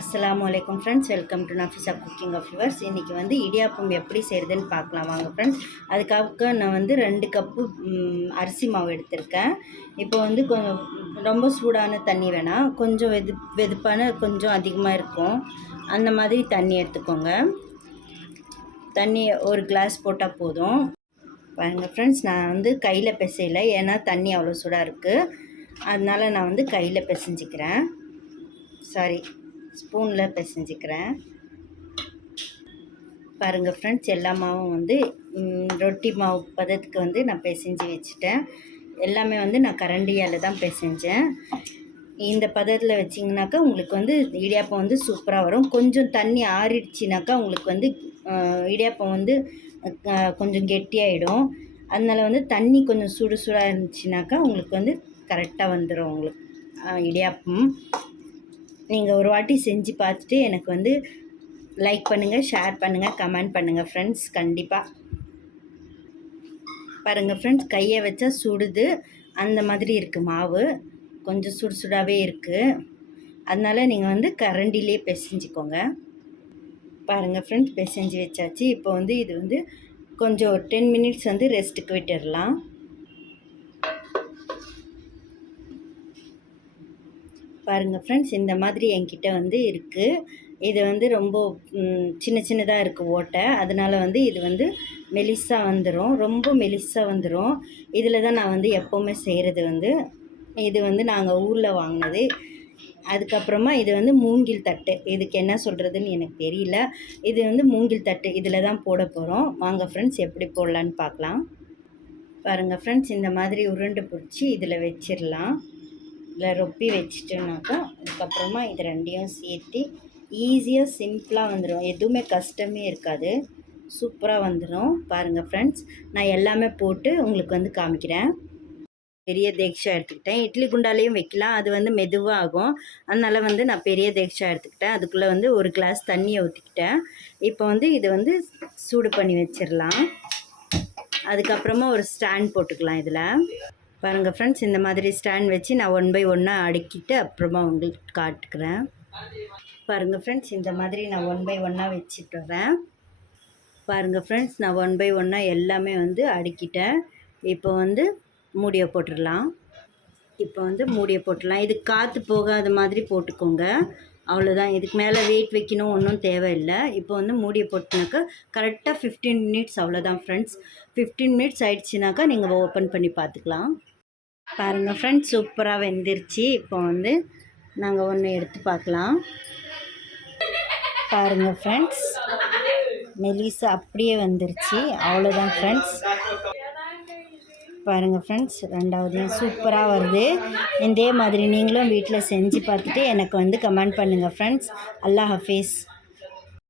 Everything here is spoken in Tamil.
அஸ்ஸலாமு அலைக்கும் friends, welcome to Nafisa cooking of yours. இன்றைக்கி வந்து இடியாப்பம் எப்படி செய்கிறதுன்னு பார்க்கலாம் வாங்க ஃப்ரெண்ட்ஸ். அதுக்காக நான் வந்து 2 கப்பு அரிசி மாவு எடுத்திருக்கேன். இப்போ வந்து கொஞ்சம் ரொம்ப சூடான தண்ணி வேணாம், கொஞ்சம் வெதுப்பான கொஞ்சம் அதிகமாக இருக்கும் அந்த மாதிரி தண்ணி எடுத்துக்கோங்க. தண்ணி ஒரு கிளாஸ் போட்டால் போதும். பாருங்கள் ஃப்ரெண்ட்ஸ், நான் வந்து கையில் பிசையலை, ஏன்னா தண்ணி அவ்வளோ சூடாக இருக்குது. அதனால் நான் வந்து கையில் பிசைஞ்சிக்கிறேன், ஸ்பூனில் பிசைஞ்சிக்கிறேன். பாருங்கள் ஃப்ரெண்ட்ஸ், எல்லா மாவும் வந்து ரொட்டி மாவு பதத்துக்கு வந்து நான் பிசைஞ்சு வச்சுட்டேன். எல்லாமே வந்து நான் கரண்டியால் தான் பிசைஞ்சேன். இந்த பதத்தில் வச்சிங்கனாக்கா உங்களுக்கு வந்து இடியாப்பம் வந்து சூப்பராக வரும். கொஞ்சம் தண்ணி ஆறிடுச்சினாக்கா உங்களுக்கு வந்து இடியாப்பம் வந்து கொஞ்சம் கெட்டியாகிடும். அதனால் வந்து தண்ணி கொஞ்சம் சூடாக இருந்துச்சுனாக்கா உங்களுக்கு வந்து கரெக்டாக வந்துடும் உங்களுக்கு இடியாப்பம். நீங்கள் ஒரு வாட்டி செஞ்சு பார்த்துட்டு எனக்கு வந்து லைக் பண்ணுங்கள், ஷேர் பண்ணுங்கள், கமெண்ட் பண்ணுங்கள் ஃப்ரெண்ட்ஸ். கண்டிப்பாக பாருங்கள் ஃப்ரெண்ட்ஸ், கையை வச்சா சுடுது, அந்த மாதிரி இருக்குது மாவு, கொஞ்சம் சுடாகவே இருக்குது. அதனால் நீங்கள் வந்து கரண்டிலே பிசைஞ்சிக்கோங்க. பாருங்கள் ஃப்ரெண்ட்ஸ், பிசைஞ்சு வச்சாச்சு. இப்போ வந்து இது வந்து கொஞ்சம் 10 மினிட்ஸ் வந்து ரெஸ்ட்டுக்கு விட்டுடலாம். பாருங்கள் ஃப்ரெண்ட்ஸ், இந்த மாதிரி என்கிட்ட வந்து இருக்குது. இது வந்து ரொம்ப சின்னதாக இருக்குது ஓட்டை, அதனால் வந்து இது வந்து மெலிசாக வந்துடும், ரொம்ப மெலிசாக வந்துடும். இதில் தான் நான் வந்து எப்போவுமே செய்கிறது வந்து, இது வந்து நாங்கள் ஊரில் வாங்கினது. அதுக்கப்புறமா இது வந்து மூங்கில் தட்டு, இதுக்கு என்ன சொல்கிறதுன்னு எனக்கு தெரியல. இது வந்து மூங்கில் தட்டு, இதில் தான் போட போகிறோம். வாங்க ஃப்ரெண்ட்ஸ், எப்படி போடலான்னு பார்க்கலாம். பாருங்கள் ஃப்ரெண்ட்ஸ், இந்த மாதிரி உருண்டை பிடிச்சி இதில் வச்சிடலாம். இதில் ரொப்பி வச்சிட்டோன்னாக்கா அதுக்கப்புறமா இது ரெண்டையும் சேர்த்து ஈஸியாக சிம்பிளாக வந்துடும், எதுவுமே கஷ்டமே இருக்காது, சூப்பராக வந்துடும். பாருங்கள் ஃப்ரெண்ட்ஸ், நான் எல்லாமே போட்டு உங்களுக்கு வந்து காமிக்கிறேன். பெரிய தேக்ஷா எடுத்துக்கிட்டேன். இட்லி குண்டாலேயும் வைக்கலாம், அது வந்து மெதுவாக ஆகும். அதனால் வந்து நான் பெரிய தேக்ஷா எடுத்துக்கிட்டேன். அதுக்குள்ளே வந்து ஒரு கிளாஸ் தண்ணியை ஊற்றிக்கிட்டேன். இப்போ வந்து இது வந்து சூடு பண்ணி வச்சிடலாம். அதுக்கப்புறமா ஒரு ஸ்டாண்ட் போட்டுக்கலாம். இதில் பாருங்கள் ஃப்ரெண்ட்ஸ், இந்த மாதிரி ஸ்டாண்ட் வச்சு நான் 1 பை 1 அடுக்கிட்டு அப்புறமா உங்களுக்கு காட்டுக்கிறேன். பாருங்கள் ஃப்ரெண்ட்ஸ், இந்த மாதிரி நான் 1 பை 1 வச்சுட்டு வரேன். பாருங்கள் ஃப்ரெண்ட்ஸ், நான் 1 பை 1 எல்லாமே வந்து அடுக்கிட்டேன். இப்போ வந்து மூடியை போட்டுடலாம். இது காற்று போகாத மாதிரி போட்டுக்கோங்க, அவ்வளோதான். இதுக்கு மேலே வெயிட் வைக்கணும் ஒன்றும் தேவையில்லை. இப்போ வந்து மூடியை போட்டுனாக்கா கரெக்டாக 15 மினிட்ஸ், அவ்வளோதான் ஃப்ரெண்ட்ஸ். 15 மினிட்ஸ் ஆகிடுச்சினாக்கா நீங்கள் ஓப்பன் பண்ணி பார்த்துக்கலாம். பாருங்கள் ஃப்ரெண்ட்ஸ், சூப்பராக வெந்துருச்சு. இப்போ வந்து நாங்கள் ஒன்று எடுத்து பார்க்கலாம். பாருங்கள் ஃப்ரெண்ட்ஸ், மெலிசா அப்படியே வந்துருச்சு, அவ்வளோதான் ஃப்ரெண்ட்ஸ். பாருங்கள் ஃப்ரெண்ட்ஸ், ரெண்டாவதையும் சூப்பராக வருது. இதே மாதிரி நீங்களும் வீட்டில் செஞ்சு பார்த்துட்டு எனக்கு வந்து கமெண்ட் பண்ணுங்கள் ஃப்ரெண்ட்ஸ். அல்லாஹ் ஹஃபீஸ்.